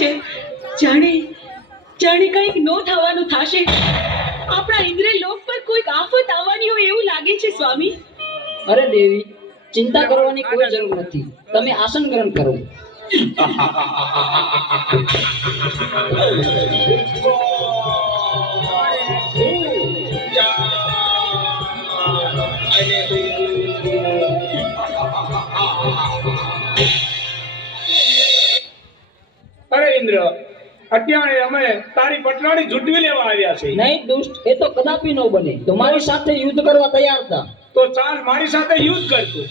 છે, જાણે જાણે કંઈક નો થવાનું થશે. આપણા ઇન્દ્ર લોક પર કોઈક આફત આવવાની હોય એવું લાગે છે સ્વામી. અરે દેવી, ચિંતા કરવાની કોઈ જરૂર નથી. તમે આસન ગ્રહણ કરો. અરે ઇન્દ્ર, અત્યારે અમે તારી પટરાણી ઝૂંટવી લેવા આવ્યા છે. નહીં દુષ્ટ, એ તો કદાપી ન બને. તમારી સાથે યુદ્ધ કરવા તૈયાર હતા. તો ચાલ મારી સાથે યુદ્ધ કરતું.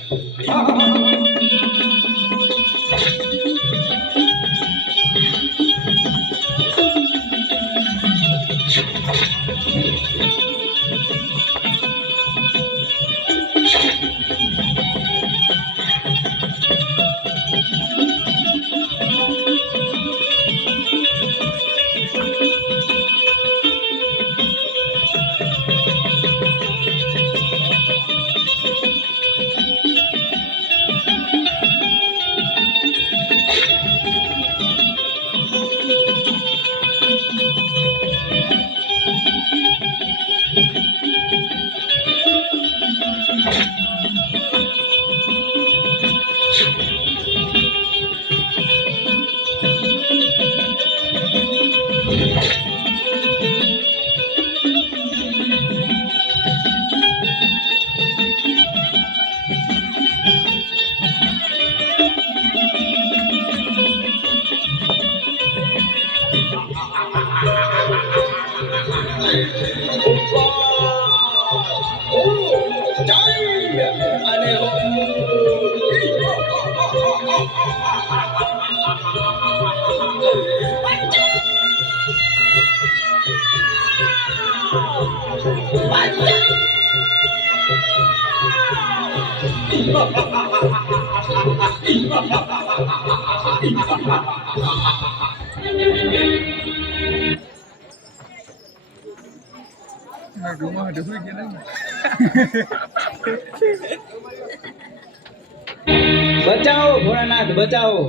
બચાવો ભોળાનાથ, બચાવો.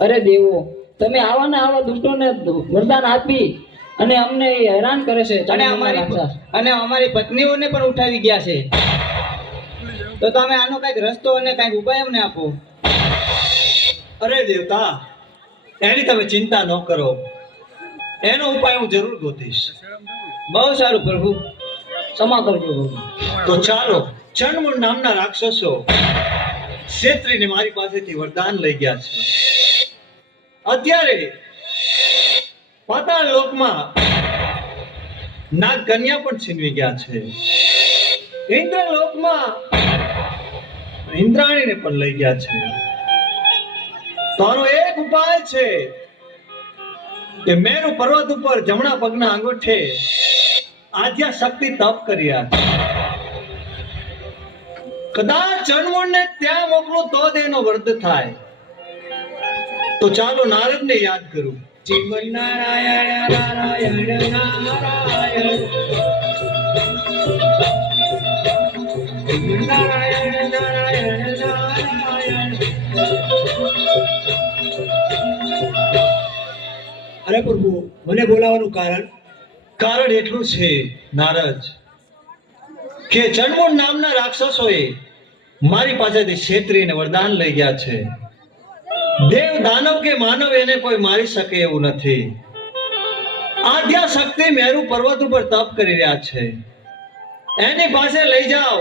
અરે દેવો, તમે આવા ને આવા દુષ્ટોને વરદાન આપી અને અમને હેરાન કરે છે. અને અમારી પત્નીઓને પણ ઉઠાવી ગયા છે. તો તમે આનો કઈક રસ્તો અને કઈક ઉપાય અમને આપો. અરે દેવતા, એની તમે ચિંતા ન કરો. એનો ઉપાય હું જરૂર ગોતીશ. બહુ સારું પ્રભુ. ક્ષમા કરજો પ્રભુ. તો ચાલો, ચણમૂળ નામના રાક્ષસો ક્ષેત્રીને મારી પાસેથી વરદાન લઈ ગયા છે. અત્યારે પાતાળ લોકમાં નાગ કન્યા પણ છીનવી ગયા છે. ઇન્દ્ર લોકમાં ઇન્દ્રાણીને પણ લઈ ગયા છે. તો આનો એક ઉપાય છે કે મેરુ પર્વત ઉપર જમણા પગના અંગૂઠે આદ્યા શક્તિ તપ કર્યા છે. કદાચ ચણમૂળને ત્યાં મોકલો તો જ એનો વર્ધ થાય. તો ચાલો નારદને યાદ કરું. જીવન નારાયણ નારાયણ નારાયણ, જીવન નારાયણ નારાયણ નારાયણ. અરે પ્રભુ, મને બોલાવવાનું કારણ એટલું છે નારદ કે ચણમૂળ નામના રાક્ષસોએ મારી પાસેથી ક્ષેત્રીને વરદાન લઈ ગયા છે. દેવ દાનવ કે માનવ એને કોઈ મારી શકે એવું નથી. આદ્યા શક્તિ મેરુ પર્વત ઉપર તપ કરી રહ્યા છે. એની પાસે લઈ જાઓ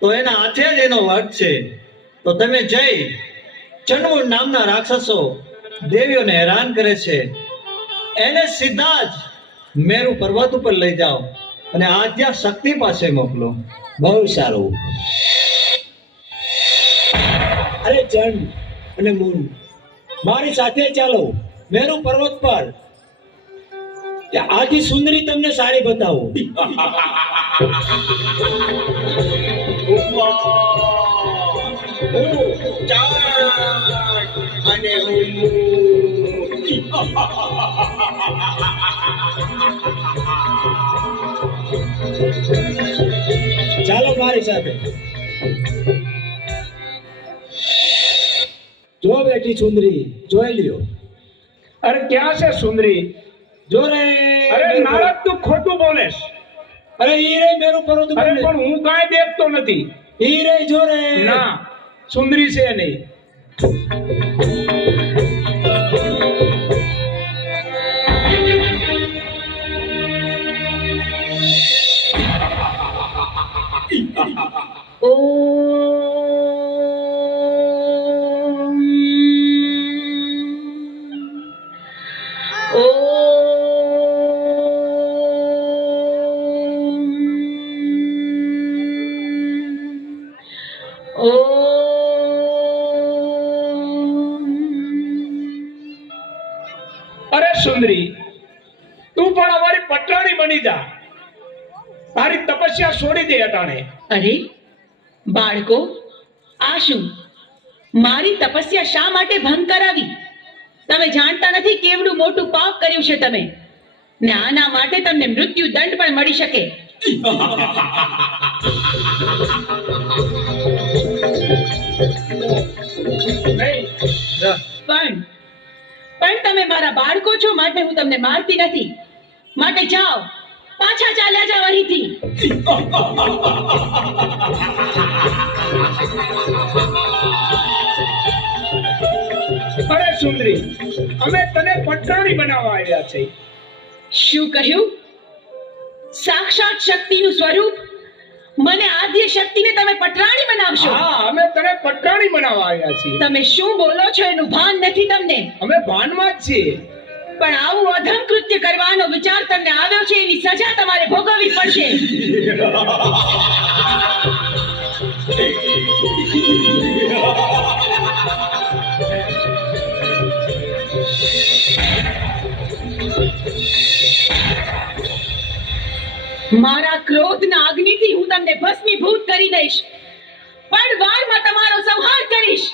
તો એના હાથે જ એનો વધ છે. તો તમે જઈ ચણમૂળ નામના રાક્ષસો દેવીઓને હેરાન કરે છે, એને સીધા જ મેરુ પર્વત ઉપર લઈ જાઓ અને આદ્યા શક્તિ પાસે મોકલો. બહુ સારું. અરે ચંડ અને મૂન, મારી સાથે ચાલો મેરુ પર્વત પર. આથી સુંદરી તમને સારી બતાવો. ચાલો મારી સાથે. જો બેટી સુંદરી, જોઈ લ્યો અરે ક્યાં છે સુંદરી? જો રે અરે નારદ, તું ખોટું બોલેશ. અરે ઈ રે મેરું પરોતું અરે બોલે. પણ હું કાંઈ દેખતો નથી. ઈ રે જો રે. ના, સુંદરી છે નહીં. ઓમ અરે સુંદરી, તું પણ અમારી પટરાણી બની જા. તારી તપસ્યા છોડી દે અટાણે. અરે બાળકો, આ શું? મારી તપસ્યા શા માટે ભંગ કરાવી? તમે જાણતા નથી કેવડું મોટું પાપ કર્યું છે તમે, ને આના માટે તમને મૃત્યુ દંડ પણ મળી શકે. નહીં, પણ તમે મારા બાળકો છો માટે હું તમને મારતી નથી. માટે જાઓ, પાછા ચાલ્યા જાઓ અહીંથી. અરે સુંદરી, અમે તને પટરાણી બનાવવા આવ્યા છે. શું કહ્યું? સાક્ષાત શક્તિનું સ્વરૂપ, મને આદ્ય શક્તિને તમે પટરાણી બનાવશો? હા, અમે તને પટરાણી બનાવવા આવ્યા છીએ. તમે શું બોલો છો એનું ભાન નથી તમને. અમે ભાનમાં જ છીએ. પણ આવું અધમ કૃત્ય કરવાનો વિચાર તમને આવ્યો છે, એની સજા તમારે ભોગવવી પડશે. મારા ક્રોધના અગ્નિથી હું તમને ભસ્મીભૂત કરી દઈશ, પણ વારમાં તમારો સંહાર કરીશ.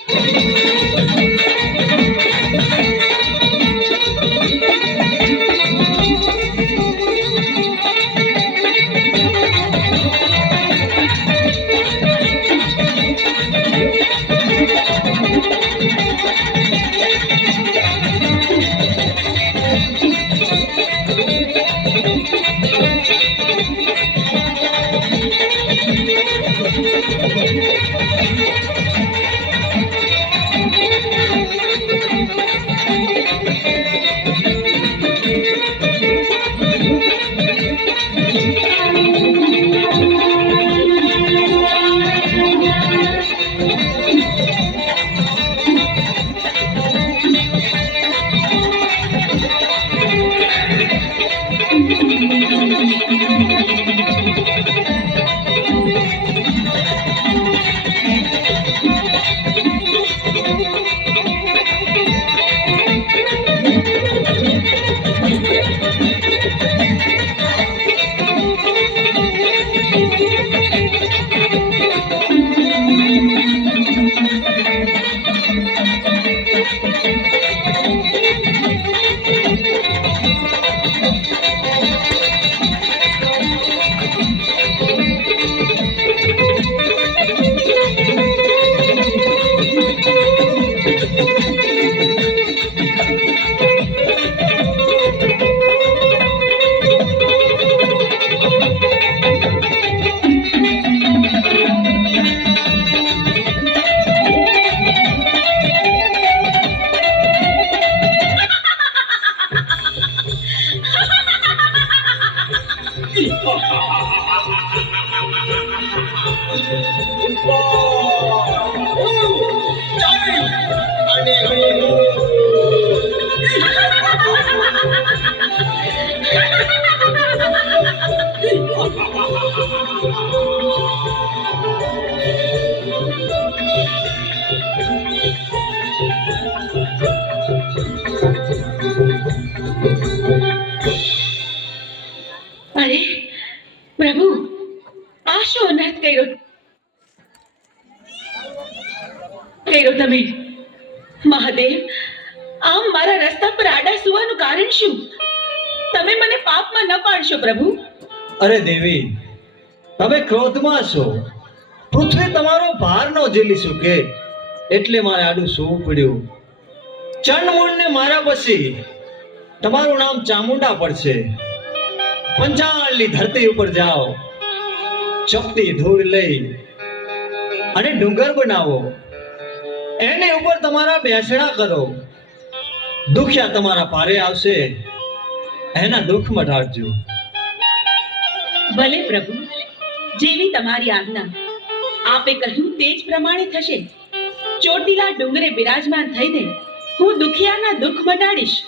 અરે પ્રભુ, આ શું અનર્થ કર્યો તમે? મહાદેવ, આમ મારા રસ્તા પર આડા સુવાનું કારણ શું? તમે મને પાપમાં ન પાડશો પ્રભુ. અરે દેવી, તમે ક્રોધમાં છો. પૃથ્વી તમારો ભાર ન ઝીલી શકે એટલે મારે આડું સૂવું પડ્યું. ચંડમૂળને મારા પછી તમારું નામ ચામુંડા પડશે. પંચાળની ધરતી ઉપર જાઓ, ચપટી ધૂળ લઈ અને ડુંગર બનાવો, એની ઉપર તમારા બેસણા કરો. દુખિયા તમારા પારે આવશે, એના દુઃખ મટાડજો. ભલે પ્રભુ, જેવી તમારી આજ્ઞા. આપે કહ્યું તે જ પ્રમાણે થશે. ચોટીલા ડુંગરે બિરાજમાન થઈને હું દુખિયાના દુઃખ મટાડીશ.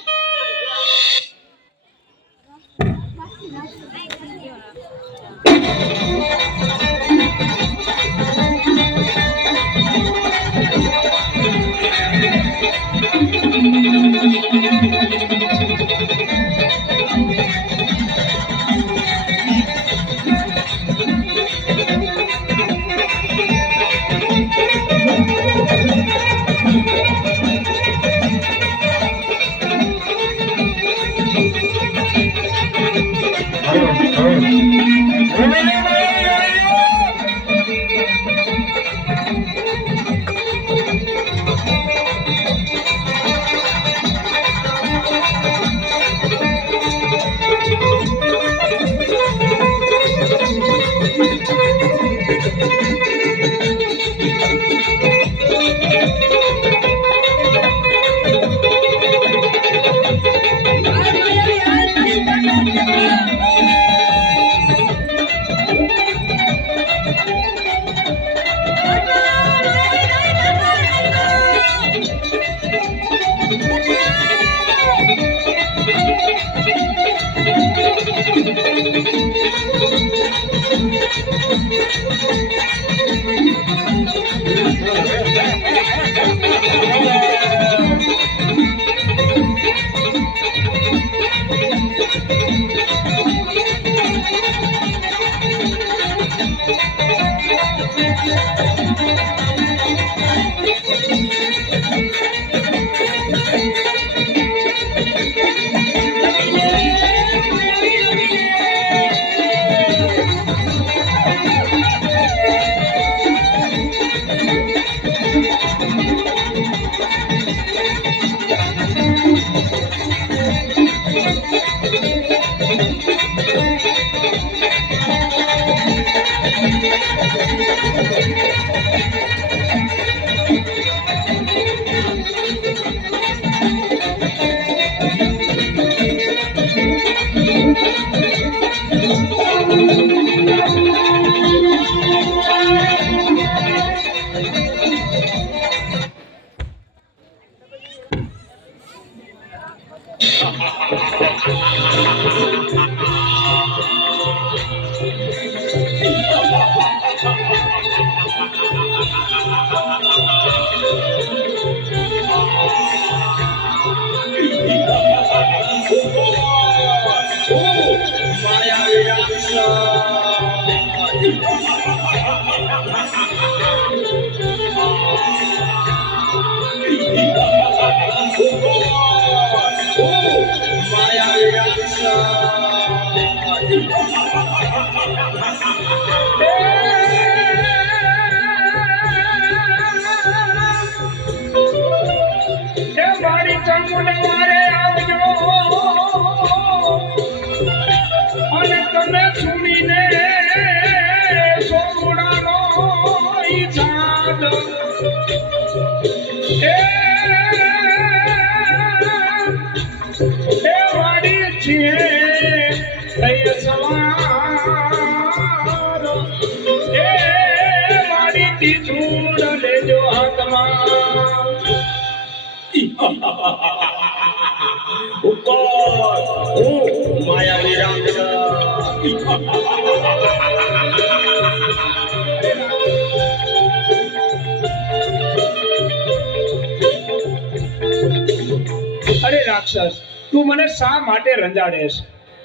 અરે રાક્ષસ, તું મને શા માટે રંજાડેશ?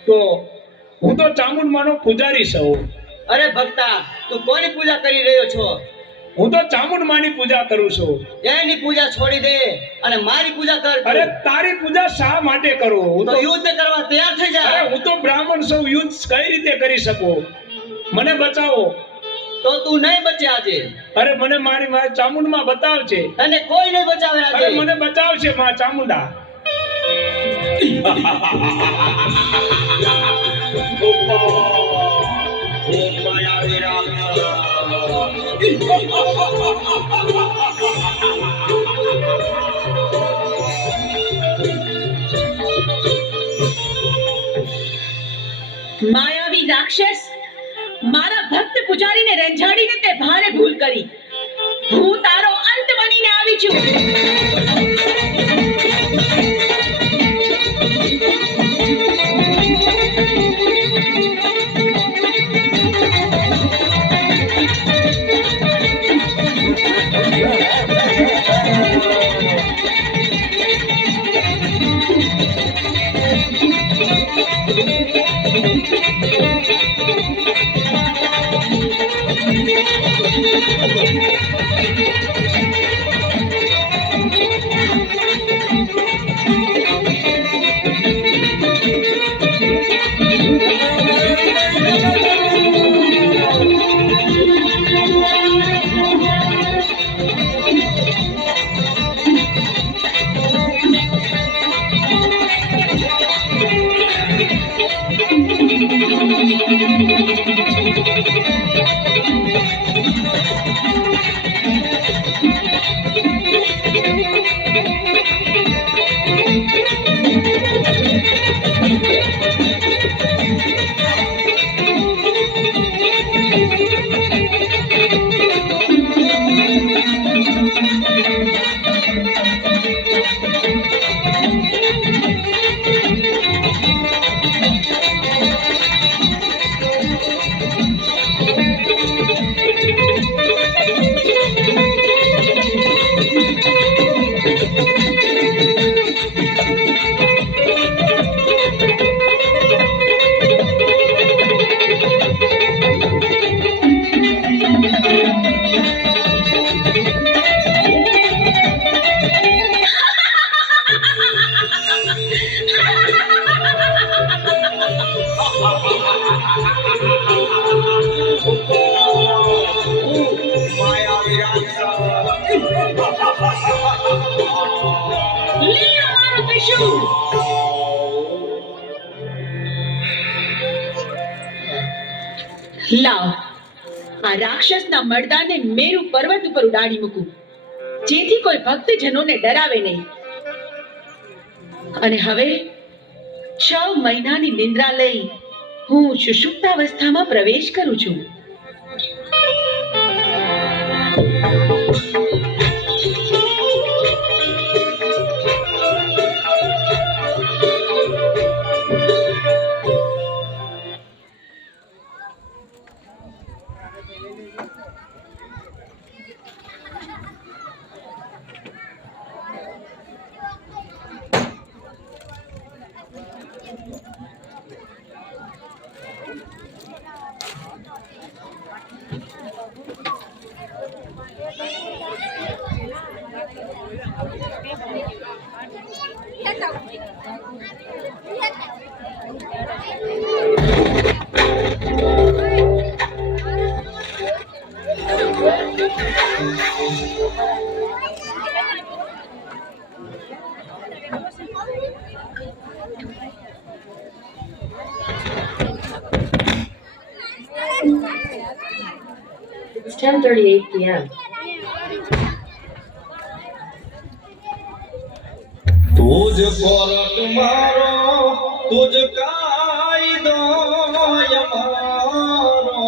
તો હું તો ચામુંડમાનો પૂજારી છું. અરે ભક્તા, તું કોની પૂજા કરી રહ્યો છો? હું તો ચામુંડમાની પૂજા કરું છું. એની પૂજા છોડી દે અને મારી પૂજા કર. અરે તારી પૂજા શા માટે કરું? હું તો તો યુદ્ધ કરવા તૈયાર થઈ જા. અરે હું તો બ્રાહ્મણ છું, યુદ્ધ કઈ રીતે કરી શકું? મને બચાવો. તો તું નહીં બચે આજે. અરે મને મારી માં ચામુંડમાં બતાવશે. તને કોઈ નહીં બચાવે અરે આજે. મને બચાવશે માં ચામુંડા. માયાવી રાક્ષસ, મારા ભક્ત પુજારીને રેંજાડીને તે ભારે ભૂલ કરી. હું તારો અંત બનીને આવી છું. લે અમારું ત્રિશૂળ. લાવ, આ રાક્ષસના મર્દાને મેરુ પર્વત ઉપર ઉડાડી મૂકું, જેથી કોઈ ભક્તજનોને ડરાવે નહીં. અને હવે 6 મહિનાની નિંદ્રા લઈ હું સુષુપ્તાવસ્થામાં પ્રવેશ કરું છું. It's 10:38 p.m. तुझ कोरट मारो तुझ कायदो यमारो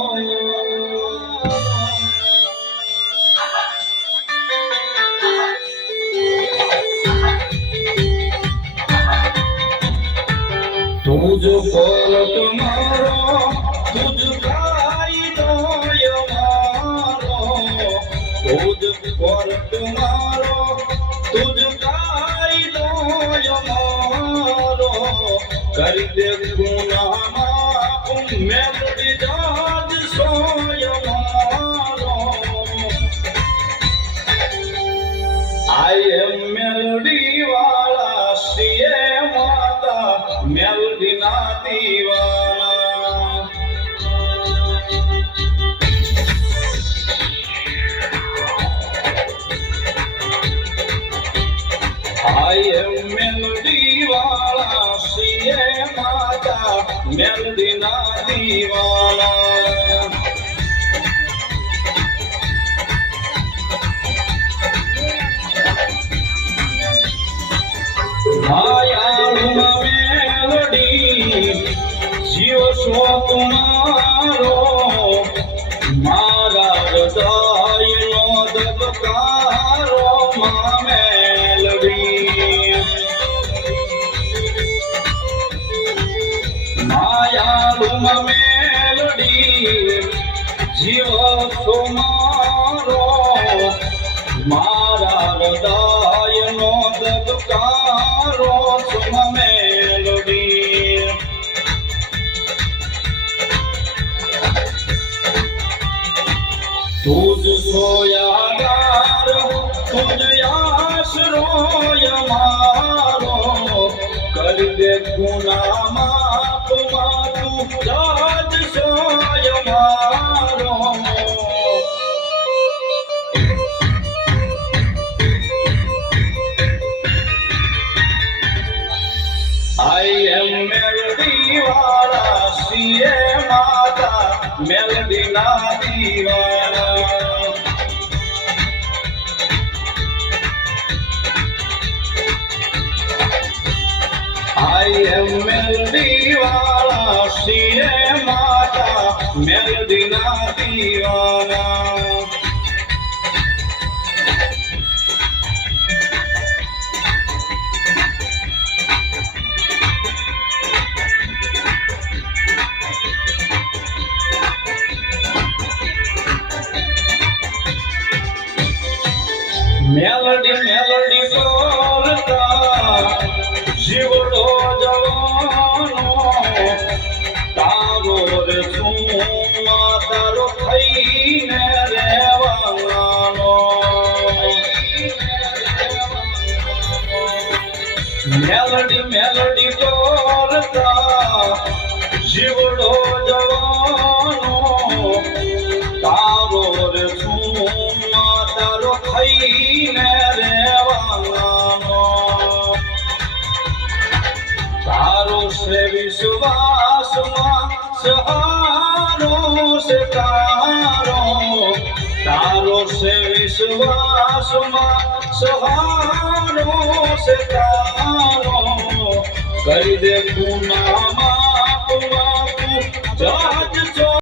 तुझ कोरट मारो तुझ कायदो यमारो तुझ कोरट मारो तुझ कायदो यमारो कर दे गुनाह माफ मेमोरी जाज सो यमारो I am melody वाला सीए माता मेलडी ना दीवाना I am melody वाला સીએ માતા મેલડીના દીવાના માયાળુમાં મેલડી જીવ છો તમારો મારા હૃદયનો ધબકારો માં મેલડી માયાળુમાં મેલડી જીવ છો મારો મારા હૃદયનો ધબકારો છો મેલડી તુજ સોયાદાર તુજ આશરો મારો કરી દે ગુના માફ તું રાજ સોય મારો I am melody wala siye mata melody na diwana I am melody wala siye mata melody na diwana Meldi Meldi બોલતા જીવડો જવાનો તારો રે છું તારો થઈને રહેવાનો મેલડી મેલડી બોલતા જીવડો જવાનો તારો રે છું તારો થઈને રહેવાનો તારો સે વિશ્વાસમાં સહારો સે તારો સે વિશ્વાસમાં સહારો સે કરી દે ગુના માફ જાજ છો